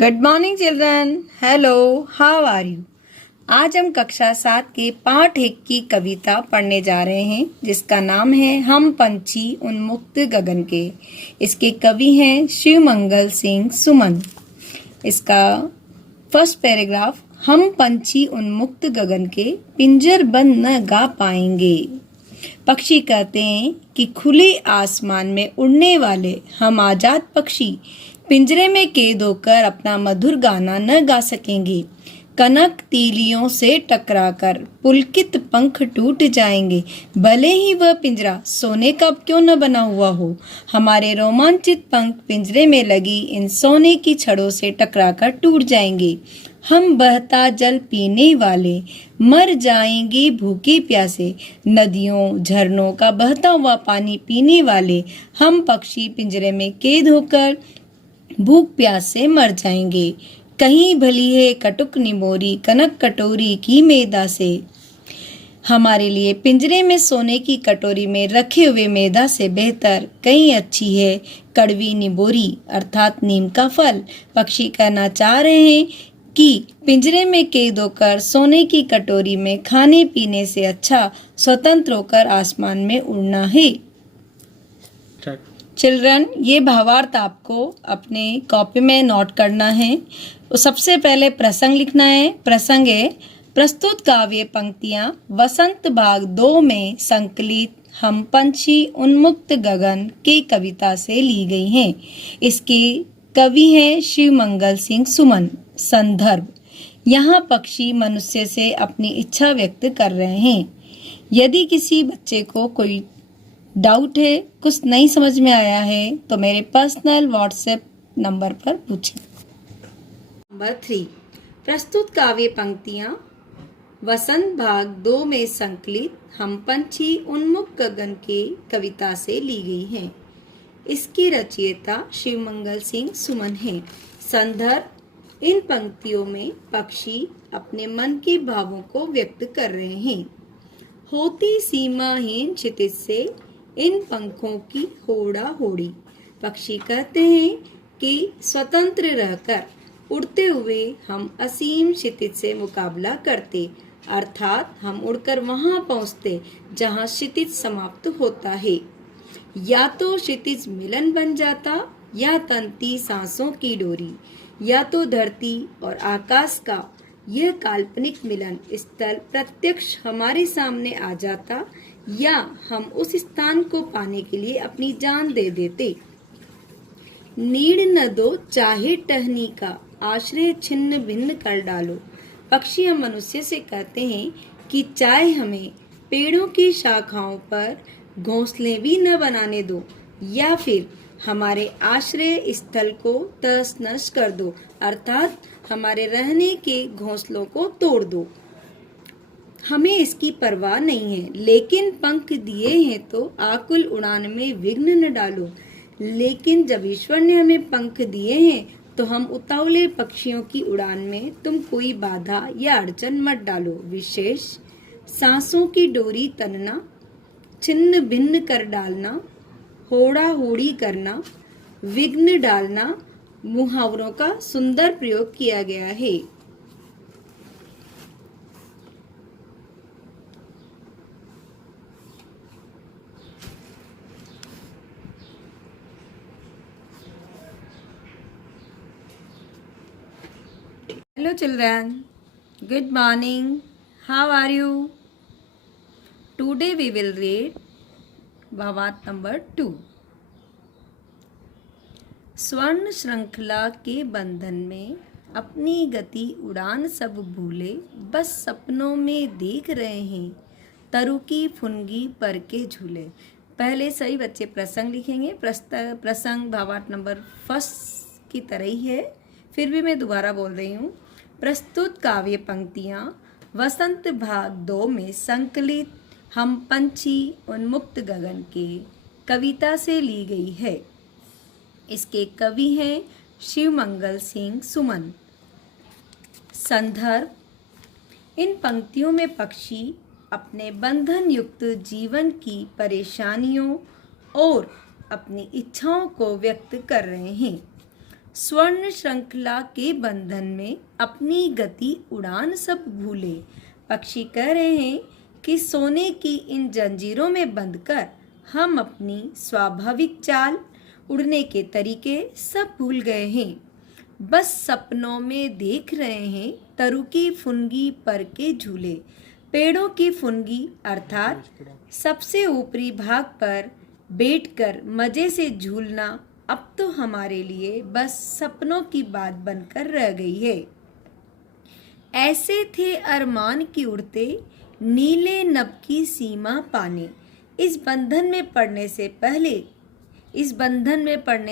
Good morning children. Hello, how are you. आज हम कक्षा 7 के पाठ 1 की कविता पढ़ने जा रहे हैं जिसका नाम है हम पंछी उन्मुक्त गगन के। इसके कवि हैं शिवमंगल सिंह सुमन। इसका फर्स्ट पैराग्राफ, हम पंछी उन्मुक्त गगन के पिंजर बंद न गा पाएंगे। पक्षी कहते हैं कि खुले आसमान में उड़ने वाले हम आजाद पक्षी पिंजरे में कैद होकर अपना मधुर गाना न गा सकेंगे। कनक तीलियों से टकराकर पुलकित पंख टूट जाएंगे, भले ही वह पिंजरा सोने का क्यों न बना हुआ हो। हमारे रोमांचित पंख पिंजरे में लगी इन सोने की छड़ों से टकराकर टूट जाएंगे। हम बहता जल पीने वाले मर जाएंगे भूखे प्यासे। नदियों झरनों का बहता हुआ पानी पीने वाले हम पक्षी पिंजरे में कैद होकर भूख प्यास से मर जाएंगे। कहीं भली है कटुक निमोरी कनक कटोरी की मैदा से। हमारे लिए पिंजरे में सोने की कटोरी में रखे हुए मैदा से बेहतर कहीं अच्छी है कड़वी निबोरी अर्थात नीम का फल। पक्षी कहना चाह रहे हैं कि पिंजरे में कैद होकर सोने की कटोरी में खाने पीने से अच्छा स्वतंत्र होकर आसमान में उड़ना है। चिल्ड्रन, ये भावार्थ आपको अपने कॉपी में नोट करना है। तो सबसे पहले प्रसंग लिखना है। प्रसंग है, प्रस्तुत काव्य पंक्तियां वसंत भाग 2 में संकलित हम पंछी उन्मुक्त गगन की कविता से ली गई हैं। इसके कवि हैं शिवमंगल सिंह सुमन। संदर्भ, यहाँ पक्षी मनुष्य से अपनी इच्छा व्यक्त कर रहे हैं। यदि किसी बच्चे को कोई डाउट है, कुछ नहीं समझ में आया है, तो मेरे पर्सनल व्हाट्सएप नंबर पर पूछें। नंबर 3, प्रस्तुत काव्य पंक्तियां वसंत भाग 2 में संकलित हम पंछी उन्मुक्त गगन के कविता से ली गई हैं। इसकी रचयिता शिवमंगल सिंह सुमन है। संदर्भ, इन पंक्तियों में पक्षी अपने मन के भावों को व्यक्त कर रहे हैं। होती सीमाहीन क्षितिज से इन पंखों की होड़ा होड़ी। पक्षी कहते हैं कि स्वतंत्र रहकर उड़ते हुए हम असीम क्षितिज से मुकाबला करते, अर्थात हम उड़कर वहां पहुंचते जहां क्षितिज समाप्त होता है। या तो क्षितिज मिलन बन जाता या तंती सांसों की डोरी, या तो धरती और आकाश का यह काल्पनिक मिलन स्थल प्रत्यक्ष हमारे सामने आ जाता, या हम उस स्थान को पाने के लिए अपनी जान दे देते। नीड़ न दो चाहे टहनी का आश्रय छिन्न भिन्न कर डालो। पक्षी हम मनुष्य से कहते हैं कि चाहे हमें पेड़ों की शाखाओं पर घोंसले भी न बनाने दो, या फिर हमारे आश्रय स्थल को तहस नश कर दो, अर्थात हमारे रहने के घोंसलों को तोड़ दो। हमें इसकी परवाह नहीं है, लेकिन पंख दिए हैं तो आकुल उड़ान में विघ्न न डालो। लेकिन जब ईश्वर ने हमें पंख दिए हैं तो हम उतावले पक्षियों की उड़ान में तुम कोई बाधा या अड़चन मत डालो। विशेष सांसों की डोरी तनना, छिन्न भिन्न कर डालना, होड़ा होड़ी करना, विघ्न डालना मुहावरों का सुंदर प्रयोग किया गया है। Hello children, good morning. How are you? Today we will read भावार्थ नंबर 2। स्वर्ण श्रृंखला के बंधन में अपनी गति उड़ान सब भूले, बस सपनों में देख रहे हैं तरु की फुनगी पर के झूले। पहले सही बच्चे प्रसंग लिखेंगे। प्रसंग भावार्थ नंबर 1 की तरह ही है, फिर भी मैं दोबारा बोल रही हूँ। प्रस्तुत काव्य पंक्तियाँ वसंत भाग 2 में संकलित हम पंछी उन्मुक्त गगन के कविता से ली गई है। इसके कवि हैं शिवमंगल सिंह सुमन। संदर्भ, इन पंक्तियों में पक्षी अपने बंधन युक्त जीवन की परेशानियों और अपनी इच्छाओं को व्यक्त कर रहे हैं। स्वर्ण श्रृंखला के बंधन में अपनी गति उड़ान सब भूले। पक्षी कह रहे हैं कि सोने की इन जंजीरों में बंधकर हम अपनी स्वाभाविक चाल, उड़ने के तरीके सब भूल गए हैं। बस सपनों में देख रहे हैं तरु की फुनगी पर के झूले। पेड़ों की फुनगी अर्थात सबसे ऊपरी भाग पर बैठकर मजे से झूलना अब तो हमारे लिए बस सपनों की बात बनकर रह गई है। ऐसे थे अरमान की उड़ते नीले नभ की सीमा पाने। इस बंधन में पड़ने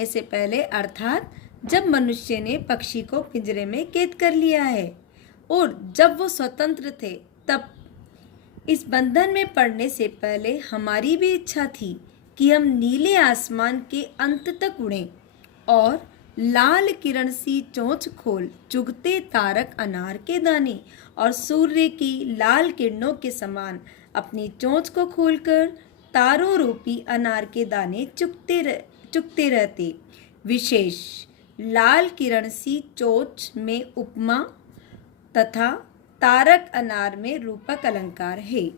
से पहले अर्थात जब मनुष्य ने पक्षी को पिंजरे में कैद कर लिया है और जब वो स्वतंत्र थे, तब इस बंधन में पड़ने से पहले हमारी भी इच्छा थी कि हम नीले आसमान के अंत तक उड़ें और लाल किरण सी चोंच खोल चुगते तारक अनार के दाने और सूर्य की लाल किरणों के समान अपनी चोंच को खोलकर तारों रूपी अनार के दाने चुगते रहते। विशेष लाल किरण सी चोंच में उपमा तथा तारक अनार में रूपक अलंकार है।